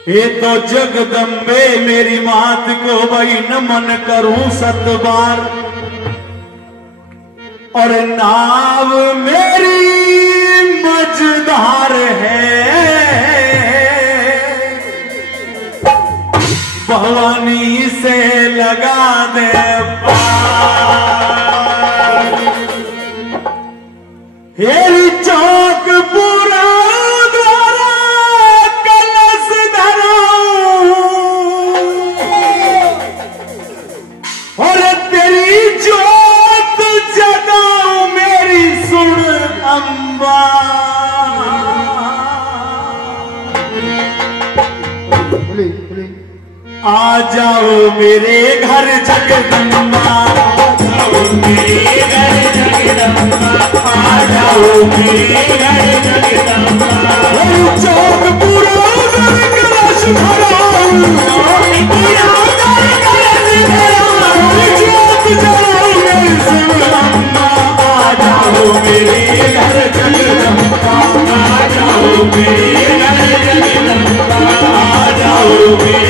ये तो जगदम्बे मेरी मात को भाई नमन करूं 7 बार। और नाव मेरी मझधार है, भवानी से लगा दे पार। हेरी चौक पूरा आ जाओ मेरे घर जगदम्बा, आ जाओ मेरे घर जगदम्बा, आ जाओ मेरे घर जगदम्बा। चौक पूरा कलश धराओ, चौक पूरा कलश धराओ, चौक जाओ मेरे जगदम्बा, आ जाओ मेरे घर जगदम्बा, आ जाओ मेरे घर जगदम्बा, आ जाओ मेरे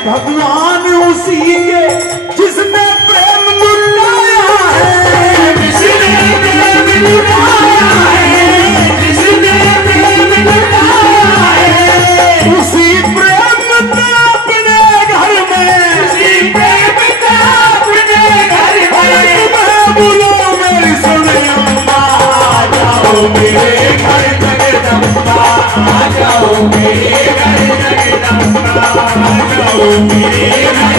भगवान उसी के जिसने प्रेम लुटाया है, जिसने प्रेम लुटाया है, जिसने प्रेम लुटाया है। उसी प्रेम ने अपने घर में, उसी प्रेम ने अपने घर में, मैं बोलो मेरी सुने अम्मा, आ जाओ मेरे घर जगदम्बा, आ जाओ मेरे घर जगदम्बा, आ जाओ मेरे घर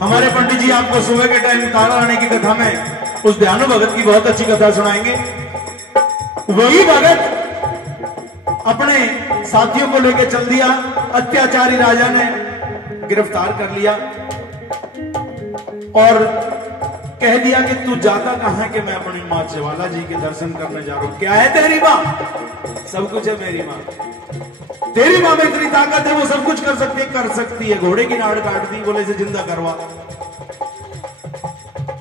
हमारे पंडित जी आपको सुबह के टाइम तारा आने की कथा में उस दयानु भगत की बहुत अच्छी कथा सुनाएंगे। वही भगत अपने साथियों को लेकर चल दिया, अत्याचारी राजा ने गिरफ्तार कर लिया और कह दिया कि तू जाता कहां है? कि मैं अपनी मां ज्वाला जी के दर्शन करने जा रहा हूं। क्या है तेरी मां? सब कुछ है मेरी मां। तेरी मां में इतनी ताकत है, वो सब कुछ कर सकती है। घोड़े की नाड़ काट दी, बोले से जिंदा करवा।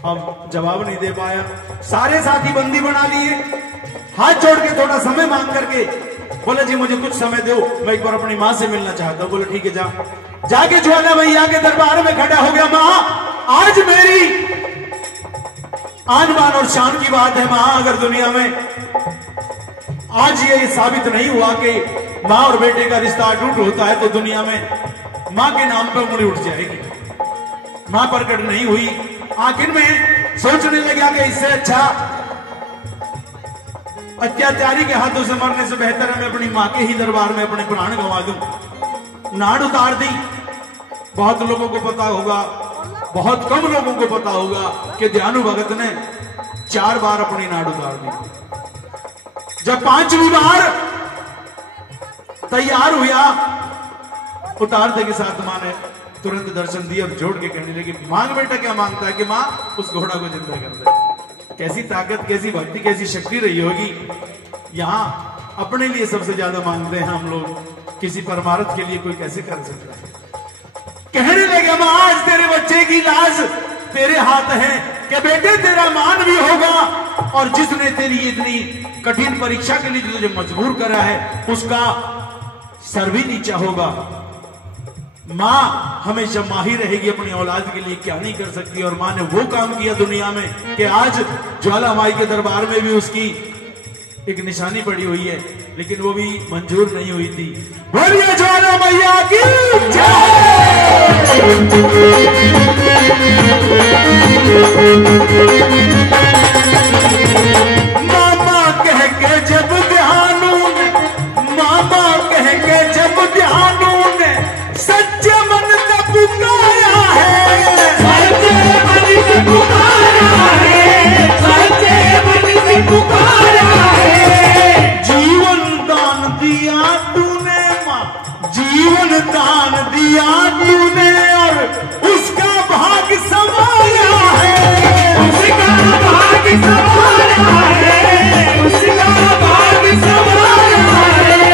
अब जवाब नहीं दे पाया। सारे साथी बंदी बना लिए, हाथ जोड़ के थोड़ा समय मांग करके बोले जी मुझे कुछ समय दो, मैं एक बार अपनी मां से मिलना चाहता हूं। बोले ठीक है जा। जाके ज्वाला भैया के दरबार में खड़ा हो गया। मां, आज मेरी आन बान और शान की बात है मां, अगर दुनिया में आज ये साबित नहीं हुआ कि मां और बेटे का रिश्ता अटूट होता है तो दुनिया में मां के नाम पर उंगली उठ जाएगी। मां प्रकट नहीं हुई। आखिर में सोचने लगा कि इससे अच्छा अत्याचारी के हाथों से मरने से बेहतर है मैं अपनी मां के ही दरबार में अपने प्राण गंवा दूं। नाड़ उतार दी। बहुत लोगों को पता होगा, बहुत कम लोगों को पता होगा कि दयानु भगत ने 4 बार अपनी नाड़ उतार दी। जब 5वीं बार तैयार हुआ, उतारते के साथ मां ने तुरंत दर्शन दिए और जोड़ के कहने लगी, मांग बेटा क्या मांगता है? कि मां उस घोड़ा को जिंदा कर दे। कैसी ताकत, कैसी भक्ति, कैसी शक्ति रही होगी। यहां अपने लिए सबसे ज्यादा मांगते हैं हम लोग, किसी परमार्थ के लिए कोई कैसे कर सकता है। कहने लगे, मां आज तेरे बच्चे की लाज तेरे हाथ है कि बेटे तेरा मान भी होगा, और जिसने तेरी इतनी कठिन परीक्षा के लिए तुझे मजबूर करा है उसका सर भी नीचा होगा। मां हमेशा मां ही रहेगी, अपनी औलाद के लिए क्या नहीं कर सकती। और मां ने वो काम किया दुनिया में कि आज ज्वाला माई के दरबार में भी उसकी एक निशानी पड़ी हुई है, लेकिन वो भी मंजूर नहीं हुई थी। बोलिए ज्वाला मैया की मामा कह के जब ध्यानू ने, मामा कह के जब ध्यानू ने सच्चे मन से पुकारा है, सच्चे मन से पुकारा है, सच्चे मन से पुकारा है। जीवन दान दिया तूने मां, जीवन दान दिया तूने, और उसका भाग संवारा है, उसका भाग संवारा है, उसका भाग संवारा है।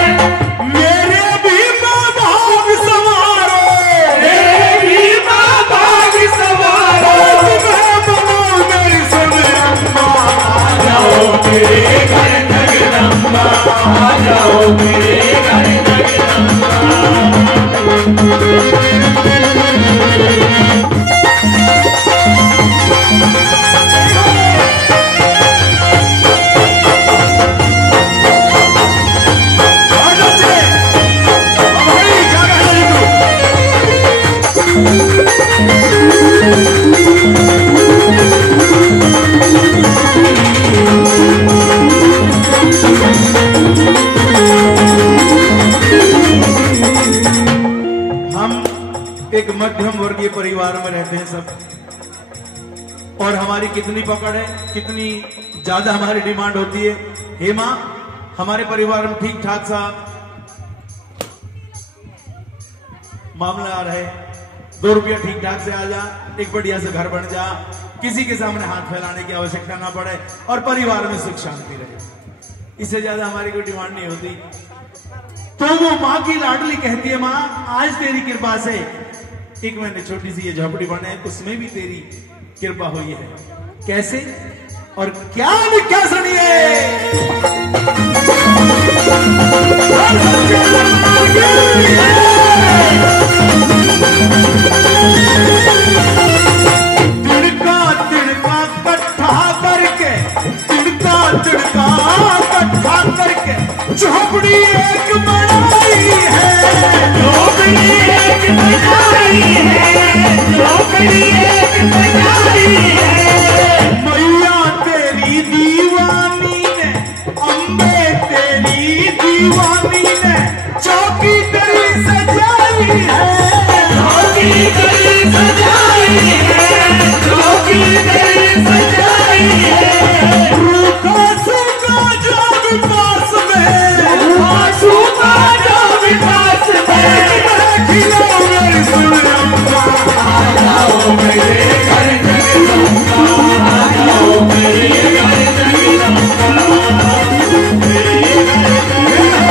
मेरे भी मां भाग संवारो, मेरे भी मां भाग संवारो। तुम्हें बनो मेरी सुन अम्मा, आ जाओ मेरे घर जगदम्बा, आ जाओ मेरे घर जगदम्बा। एक मध्यम वर्गीय परिवार में रहते हैं सब, और हमारी कितनी पकड़ है, कितनी ज्यादा हमारी डिमांड होती है। हे मां, हमारे परिवार में ठीक ठाक सा मामला आ रहा है, 2 रुपया ठीक ठाक से आ जा, एक बढ़िया से घर बन जा, किसी के सामने हाथ फैलाने की आवश्यकता ना पड़े, और परिवार में सुख शांति रहे। इससे ज्यादा हमारी कोई डिमांड नहीं होती। तो वो मां की लाडली कहती है, मां आज तेरी कृपा से एक मैंने छोटी सी ये झोपड़ी बनाई, उसमें भी तेरी कृपा हुई है। कैसे और क्या लिखा सुनिए। तिड़का तिड़का कट्ठा करके, तिड़का तिड़का कट्ठा करके झोपड़ी एक बनाई है, झोपड़ी एक बनाई है, झोपड़ी एक बनाई है। मैया तेरी दीवानी ने, अम्बे तेरी दीवानी ने चौकी तेरी सजाई है, चौकी तेरी सजाई है, चौकी तेरी सजाई है। रूखा सूखा जो विकास में, रूखा सूखा जो विकास में, खिलाओ मेरी सुन अम्मा, आ जाओ मेरे घर जगदम्बा, आ जाओ मेरे घर जगदम्बा, मेरे घर जगदम्बा।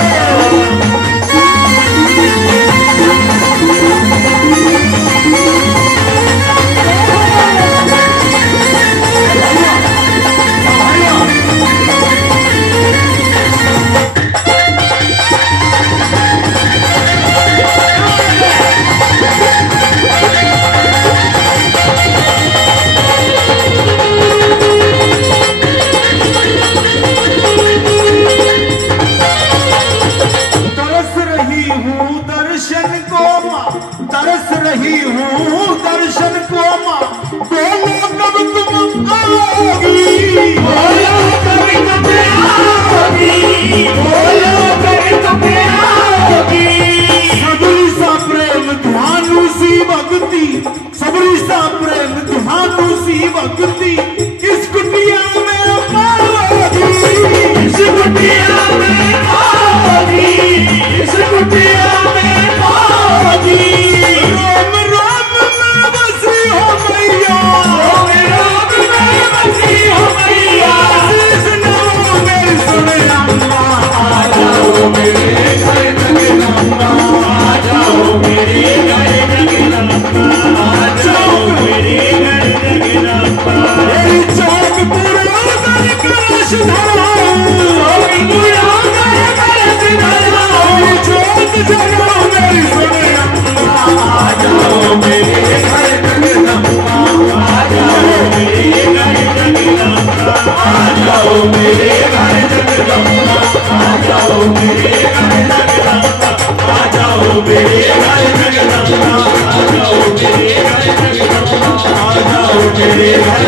मेरे घर जगदम्बा, आ जाओ मेरे घर जगदम्बा, आ जाओ मेरे घर जगदम्बा, आ जाओ मेरे घर।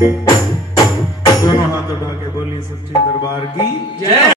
जगदम्बा